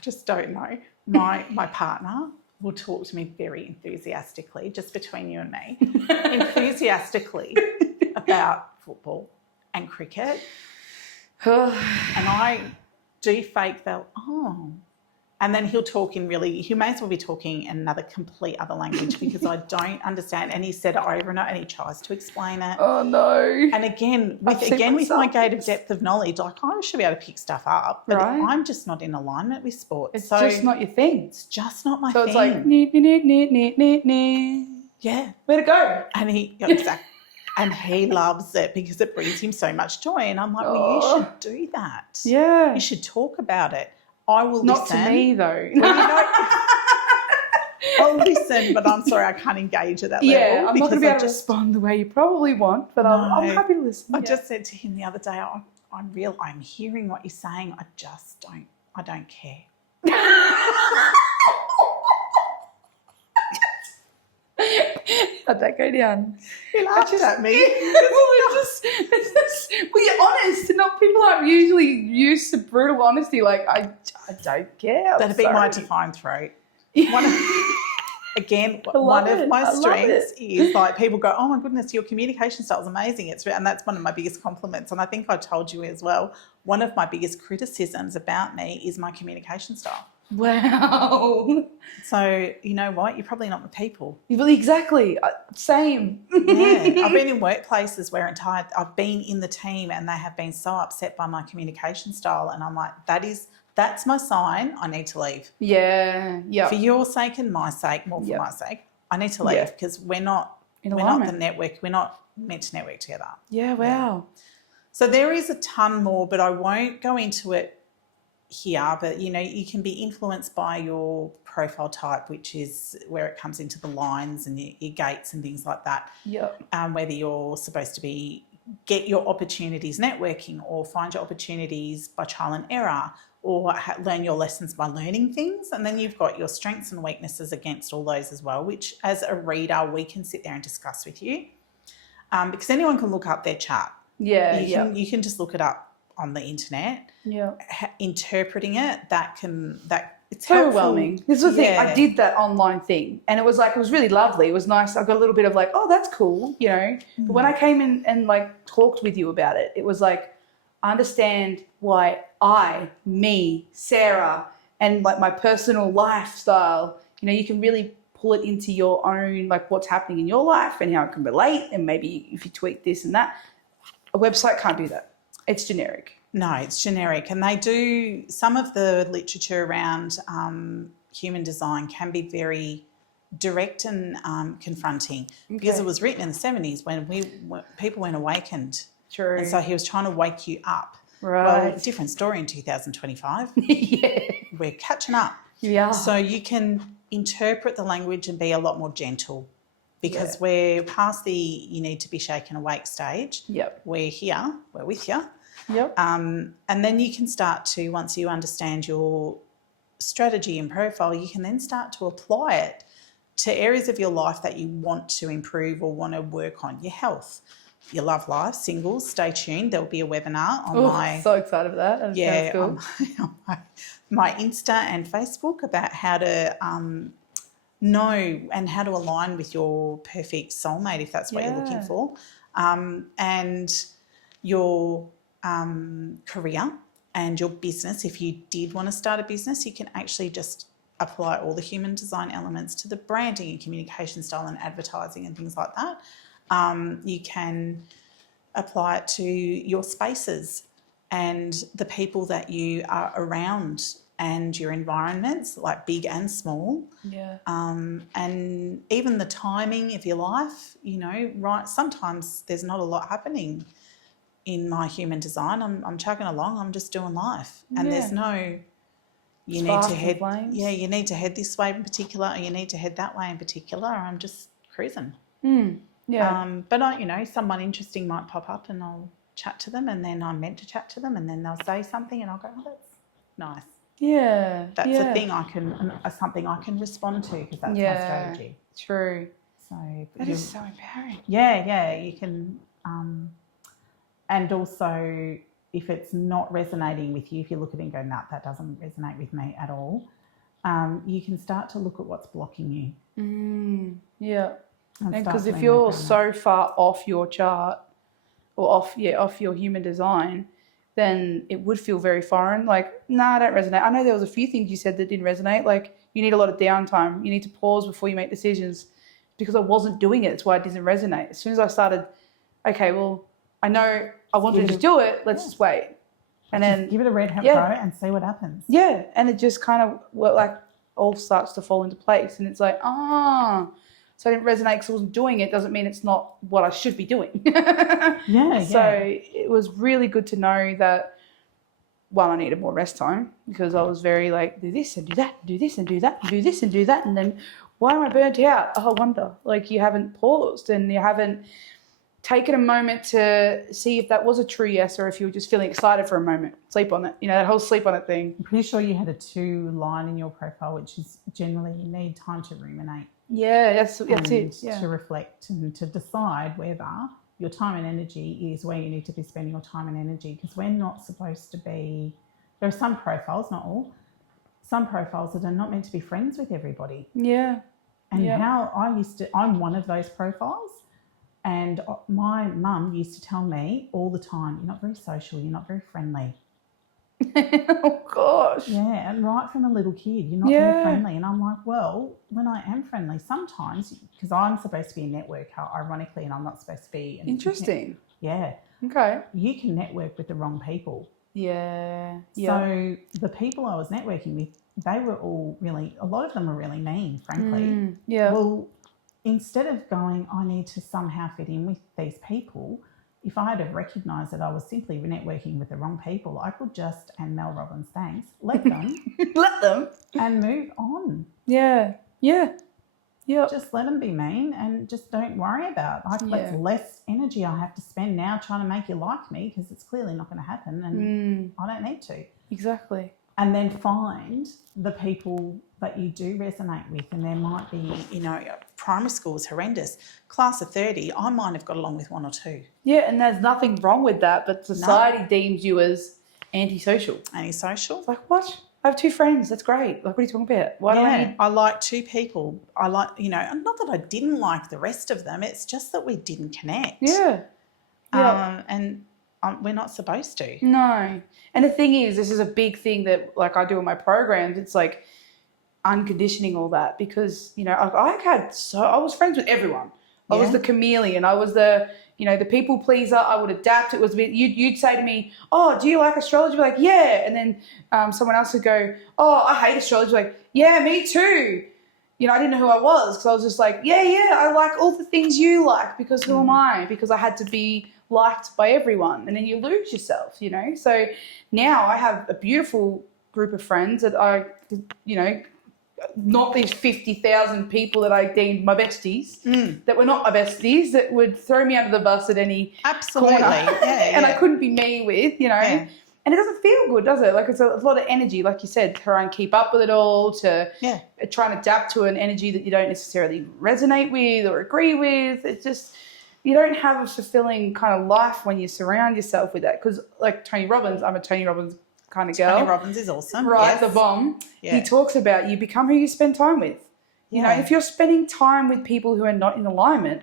just don't know. My partner will talk to me very enthusiastically, just between you and me, enthusiastically about football and cricket. And I do fake that, and then he'll talk he may as well be talking in another complete other language because I don't understand. And he said it over and over and he tries to explain it. Oh, no. And again, with my gate of depth of knowledge, like I should be able to pick stuff up, but I'm just not in alignment with sport. It's just not your thing. It's just not my thing. So it's like, nee. Yeah. Where to go? And and he loves it because it brings him so much joy. And I'm like, well, you should do that. Yeah. You should talk about it. I will not listen. Not to me, though. I'll listen, but I'm sorry I can't engage at that level. Yeah, I'm not going to be able to respond the way you probably want, but I'm happy to listen. I just said to him the other day, I'm hearing what you're saying. I don't care. How'd that go down? He laughed at me. Well, you're honest. Not people aren't usually used to brutal honesty. Like, I don't care. That'd be my defined throat. One of my strengths is like people go, oh my goodness, your communication style is amazing. And that's one of my biggest compliments. And I think I told you as well, one of my biggest criticisms about me is my communication style. Wow. So you know what? You're probably not my people. Exactly. Same. Yeah. I've been in workplaces where I've been in the team and they have been so upset by my communication style. And I'm like, that's my sign. I need to leave. Yeah. Yeah. For your sake and my sake, more for my sake, I need to leave because we're not the network. We're not meant to network together. Yeah. Wow. So there is a ton more, but I won't go into it here, but you can be influenced by your profile type, which is where it comes into the lines and your gates and things like that. Yep. Whether you're supposed to be get your opportunities networking, or find your opportunities by trial and error, or learn your lessons by learning things. And then you've got your strengths and weaknesses against all those as well, which as a reader we can sit there and discuss with you, because anyone can look up their chart. Yeah, you can just look it up on the internet. Yeah. Interpreting it, it's overwhelming. helpful. This is the thing. I did that online thing, and it was really lovely. It was nice. I got a little bit of oh, that's cool, But when I came in and talked with you about it, it was I understand why me, Sarah, and my personal lifestyle, you can really pull it into your own, what's happening in your life and how it can relate, and maybe if you tweak this and that. A website can't do that. It's generic. No, it's generic. And they do, some of the literature around human design can be very direct and confronting, because it was written in the 70s when people weren't awakened. True. And so he was trying to wake you up. Right. Well, different story in 2025. Yeah. We're catching up. Yeah. So you can interpret the language and be a lot more gentle, because we're past the you need to be shaken awake stage. Yep. We're here. We're with you. Yep. And then you can start to, once you understand your strategy and profile, you can then start to apply it to areas of your life that you want to improve or want to work on. Your health, your love life, singles. Stay tuned. There will be a webinar on my... So excited for that. That cool. on my Insta and Facebook about how to know and how to align with your perfect soulmate, if that's what you're looking for, and your career and your business. If you did want to start a business, you can actually just apply all the human design elements to the branding and communication style and advertising and things like that. You can apply it to your spaces and the people that you are around and your environments, big and small. Yeah. And even the timing of your life, right? Sometimes there's not a lot happening in my human design. I'm chugging along. I'm just doing life, and there's no. You need to head. Yeah, you need to head this way in particular, or you need to head that way in particular. Or I'm just cruising. Yeah. But someone interesting might pop up, and I'll chat to them, and then I'm meant to chat to them, and then they'll say something, and I'll go, "Oh, that's nice." Yeah. That's a thing something I can respond to, because that's my strategy. True. So that is so empowering. Yeah, you can. And also, if it's not resonating with you, if you look at it and go, "Nah, that doesn't resonate with me at all," you can start to look at what's blocking you. Yeah. Because if you're so far off your chart, or off your human design, then it would feel very foreign. I don't resonate. I know there was a few things you said that didn't resonate. You need a lot of downtime. You need to pause before you make decisions. Because I wasn't doing it. That's why it didn't resonate. As soon as I started, okay, well, I know I want to just do it. Let's just wait. And then give it a red hat go and see what happens. Yeah. And it just kind of all starts to fall into place. And it's so I didn't resonate because I wasn't doing it. Doesn't mean it's not what I should be doing. So it was really good to know that, I needed more rest time, because I was very do this and do that, do this and do that, do this and do that. And then why am I burnt out? Oh, I wonder. You haven't paused and you haven't taken a moment to see if that was a true yes, or if you were just feeling excited for a moment. Sleep on it. That whole sleep on it thing. I'm pretty sure you had a 2 line in your profile, which is generally you need time to ruminate. Yeah, that's it. Yeah. To reflect and to decide whether your time and energy is where you need to be spending your time and energy, because we're not supposed to be... There are some profiles, not all, some profiles that are not meant to be friends with everybody. Yeah. And I'm one of those profiles. And my mum used to tell me all the time, "You're not very social, you're not very friendly." Oh, gosh. Yeah, and right from a little kid, "You're not very friendly." And I'm like, well, when I am friendly, sometimes, because I'm supposed to be a networker, ironically, and I'm not supposed to be. Interesting. Yeah. Okay. You can network with the wrong people. Yeah. So the people I was networking with, they were all a lot of them are really mean, frankly. Yeah. Well, instead of going, "I need to somehow fit in with these people," if I had have recognised that I was simply networking with the wrong people, I could just, and Mel Robbins, thanks, let them Let them. and move on. Yeah. Yeah. Yeah. Just let them be mean and just don't worry about it. That's less energy I have to spend now trying to make you like me, because it's clearly not going to happen and I don't need to. Exactly. And then find the people that you do resonate with. And there might be, primary school is horrendous. Class of 30, I might have got along with one or two. Yeah, and there's nothing wrong with that, but society deems you as antisocial. Antisocial? It's like, what? I have 2 friends. That's great. Like, what are you talking about? Why do I need... I like 2 people. I like, and not that I didn't like the rest of them. It's just that we didn't connect. Yeah. And we're not supposed to. No. And the thing is, this is a big thing that, like, I do in my programs. It's like unconditioning all that, because, I was friends with everyone. I was the chameleon. I was the people pleaser. I would adapt. It was a bit, you'd say to me, oh, do you like astrology? I'd be like, yeah. And then someone else would go, oh, I hate astrology. Like, yeah, me too. I didn't know who I was, because I was just like, yeah, I like all the things you like, because who am I? Because I had to be liked by everyone, and then you lose yourself, So now I have a beautiful group of friends that I, not these 50,000 people that I deemed my besties, that were not my besties, that would throw me under the bus at any Absolutely. corner. Yeah, and I couldn't be me with, Yeah. And it doesn't feel good, does it? Like, it's a lot of energy, like you said, to try and keep up with it all, to try and adapt to an energy that you don't necessarily resonate with or agree with. It's just, you don't have a fulfilling kind of life when you surround yourself with that. Because, like Tony Robbins, I'm a Tony Robbins kind of girl. Tony Robbins is awesome. Right, the bomb. Yeah. He talks about you become who you spend time with. If you're spending time with people who are not in alignment,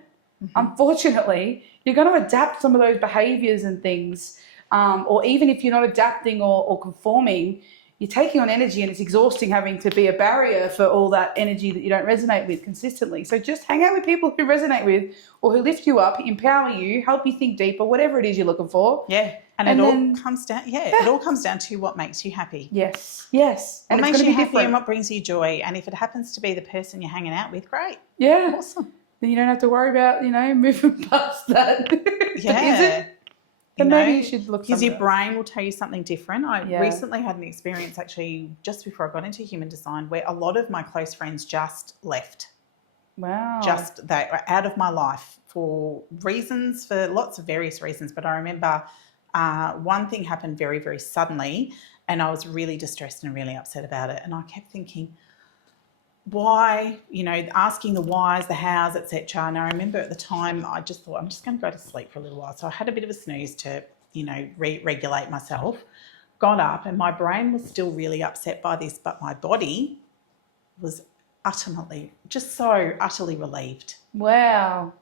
unfortunately, you're going to adapt some of those behaviours and things. Or even if you're not adapting or conforming, you're taking on energy, and it's exhausting having to be a barrier for all that energy that you don't resonate with consistently. So just hang out with people who resonate with, or who lift you up, empower you, help you think deeper, whatever it is you're looking for. Yeah. And it all comes down, it all comes down to what makes you happy. Yes. And what makes you happy and what brings you joy. And if it happens to be the person you're hanging out with, great. Yeah. Awesome. Then you don't have to worry about, moving past that. Yeah. Maybe you should look, because your brain will tell you something different. I recently had an experience, actually, just before I got into human design, where a lot of my close friends just left. Wow. Just they were out of my life for lots of various reasons. But I remember one thing happened very, very suddenly, and I was really distressed and really upset about it. And I kept thinking, why, asking the whys, the hows, etc. And I remember at the time I just thought, I'm just going to go to sleep for a little while. So I had a bit of a snooze to, regulate myself. Got up, and my brain was still really upset by this, but my body was utterly relieved. Wow.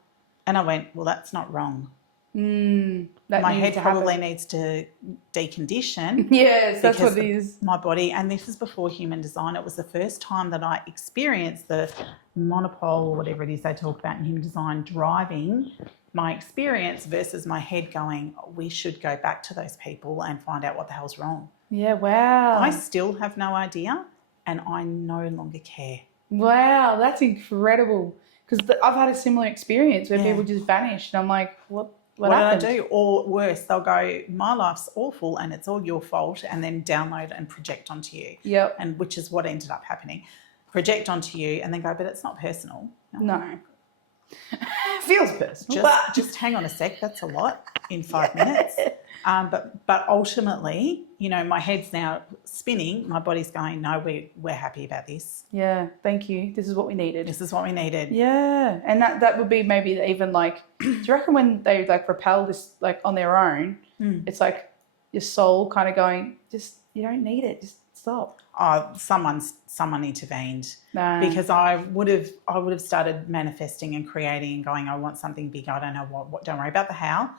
And I went, well, that's not wrong. My head probably needs to decondition. Yes, that's what it is. My body, and this is before human design. It was the first time that I experienced the monopole, or whatever it is they talk about in human design, driving my experience versus my head going, we should go back to those people and find out what the hell's wrong. Yeah, wow. I still have no idea, and I no longer care. Wow, that's incredible. Because I've had a similar experience where people just vanished, and I'm like, what happened? Did I do? Or worse, they'll go, my life's awful and it's all your fault, and then download and project onto you. Yep. And which is what ended up happening. Project onto you and then go, but it's not personal. No. Feels personal. Just hang on a sec. That's a lot in 5 minutes. But ultimately, my head's now spinning. My body's going, no, we're happy about this. Yeah, thank you. This is what we needed. Yeah. And that would be maybe even like, do you reckon when they like repel this like on their own, it's like your soul kind of going, just, you don't need it. Just stop. Oh, someone intervened. No. Because I would have started manifesting and creating and going, I want something big. I don't know what, don't worry about the how.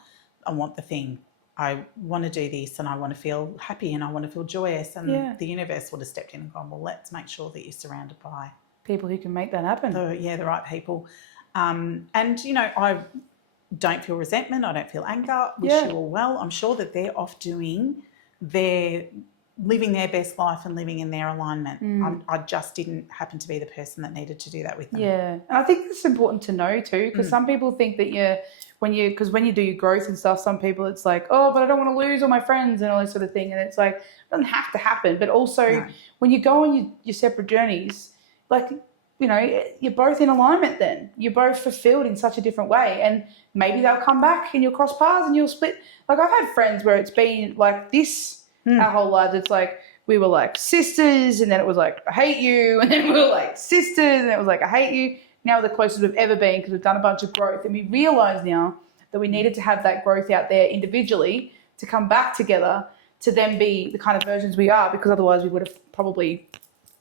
I want the thing. I want to do this, and I want to feel happy, and I want to feel joyous. And the universe would have stepped in and gone, well, let's make sure that you're surrounded by people who can make that happen. The right people. And, I don't feel resentment. I don't feel anger. Wish you all well. I'm sure that they're off doing their living their best life and living in their alignment. I just didn't happen to be the person that needed to do that with them. Yeah, and I think it's important to know too, because some people think that when you do your growth and stuff, some people it's like, oh, but I don't want to lose all my friends and all this sort of thing, and it's like, it doesn't have to happen. But also when you go on your separate journeys, like, you know, you're both in alignment then. You're both fulfilled in such a different way, and maybe they'll come back and you'll cross paths and you'll split. Like, I've had friends where it's been like this our whole lives. It's like we were like sisters, and then it was like, I hate you, and then we were like sisters, and it was like, I hate you. Now we're the closest we've ever been because we've done a bunch of growth, and we realise now that we needed to have that growth out there individually to come back together to then be the kind of versions we are, because otherwise we would have probably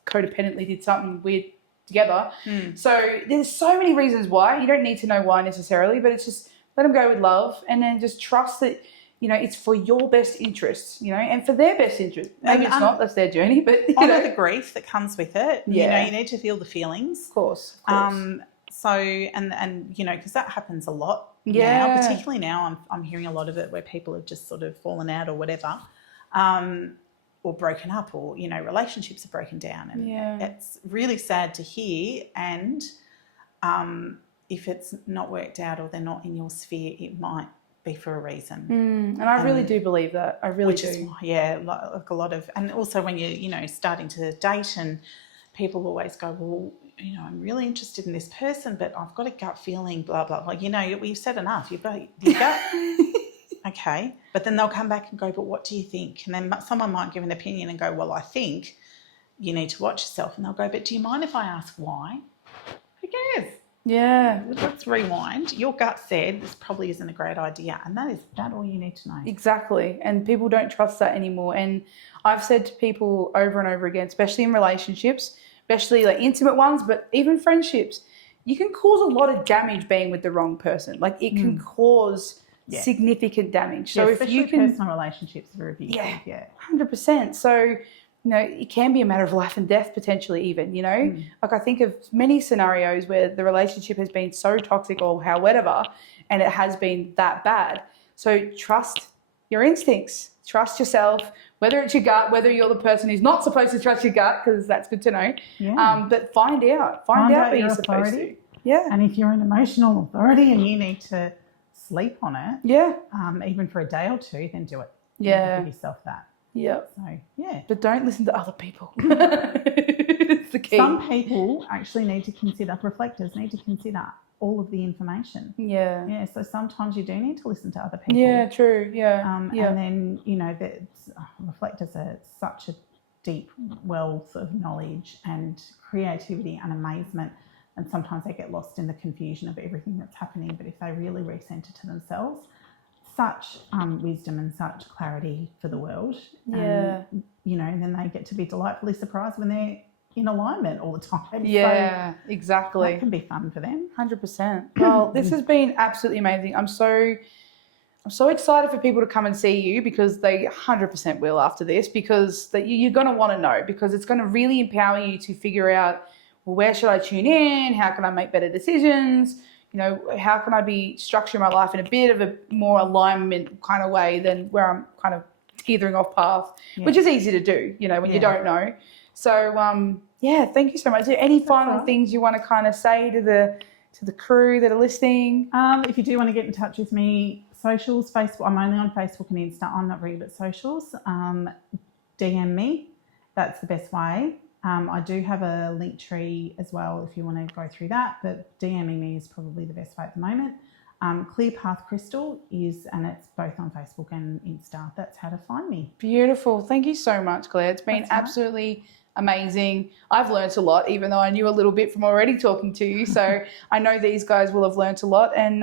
codependently did something weird together. So there's so many reasons why. You don't need to know why necessarily, but it's just let them go with love, and then just trust that, you know, it's for your best interests, you know, and for their best interest. Maybe it's not, that's their journey, but honour the grief that comes with it. Yeah. You know, you need to feel the feelings. Of course. So, and you know, because that happens a lot now, particularly now I'm hearing a lot of it where people have just sort of fallen out or whatever, or broken up, or, you know, relationships are broken down. And it's really sad to hear. And if it's not worked out or they're not in your sphere, it might be for a reason. And I really do believe that. I really do. Like a lot of, and also when you're, you know, starting to date, and people always go, well, you know, I'm really interested in this person, but I've got a gut feeling, blah, blah, blah. You know, we've said enough. You've got your gut. Okay. But then they'll come back and go, but what do you think? And then someone might give an opinion and go, well, I think you need to watch yourself. And they'll go, but do you mind if I ask why? Who cares? Yeah. Let's rewind. Your gut said this probably isn't a great idea, and that all you need to know. Exactly. And people don't trust that anymore. And I've said to people over and over again, especially in relationships, especially like intimate ones, but even friendships, you can cause a lot of damage being with the wrong person. Like, it can cause significant damage. So if you can, personal relationships are abusive. 100%. So, you know, it can be a matter of life and death potentially even, you know. Like, I think of many scenarios where the relationship has been so toxic or however, and it has been that bad. So trust your instincts, trust yourself, whether it's your gut, whether you're the person who's not supposed to trust your gut, because that's good to know. But find out what you're supposed to. Yeah. And if you're an emotional authority and you need to sleep on it, even for a day or two, then do it. Give yourself that. Yeah. So, but don't listen to other people. It's the key. Some people actually need to consider, reflectors need to consider all of the information. Yeah. So sometimes you do need to listen to other people. Yeah, true. Yeah. And then, you know, reflectors are such a deep wealth of knowledge and creativity and amazement. And sometimes they get lost in the confusion of everything that's happening. But if they really recenter to themselves, such wisdom and such clarity for the world. You know, and then they get to be delightfully surprised when they're in alignment all the time. Yeah, so exactly. That can be fun for them. 100%. Well, this has been absolutely amazing. I'm so excited for people to come and see you, because they 100% will after this, because you're going to want to know, because it's going to really empower you to figure out, well, where should I tune in? How can I make better decisions? You know, how can I be structuring my life in a bit of a more alignment kind of way than where I'm kind of teetering off path, which is easy to do, you know, when you don't know. So, thank you so much. Is there any final things you want to kind of say to the crew that are listening? If you do want to get in touch with me, socials, Facebook, I'm only on Facebook and Insta. I'm not very good at socials. DM me. That's the best way. I do have a link tree as well if you want to go through that, but DMing me is probably the best way at the moment. Clear Path Crystal and it's both on Facebook and Insta. That's how to find me. Beautiful. Thank you so much, Claire. It's been absolutely amazing. I've learnt a lot, even though I knew a little bit from already talking to you. So I know these guys will have learnt a lot, and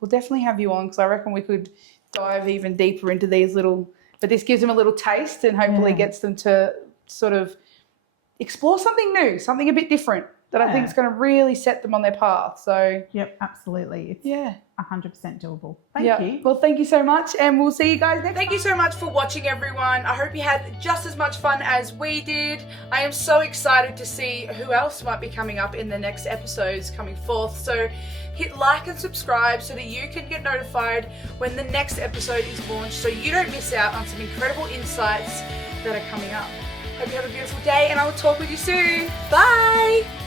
we'll definitely have you on, because I reckon we could dive even deeper into these but this gives them a little taste and hopefully gets them to sort of explore something new, something a bit different that I think is going to really set them on their path. So, yep, absolutely. It's 100% doable. Thank you. Well, thank you so much, and we'll see you guys next. Thank you so much for watching, everyone. I hope you had just as much fun as we did. I am so excited to see who else might be coming up in the next episodes coming forth. So hit like and subscribe so that you can get notified when the next episode is launched, so you don't miss out on some incredible insights that are coming up. Hope you have a beautiful day, and I will talk with you soon. Bye!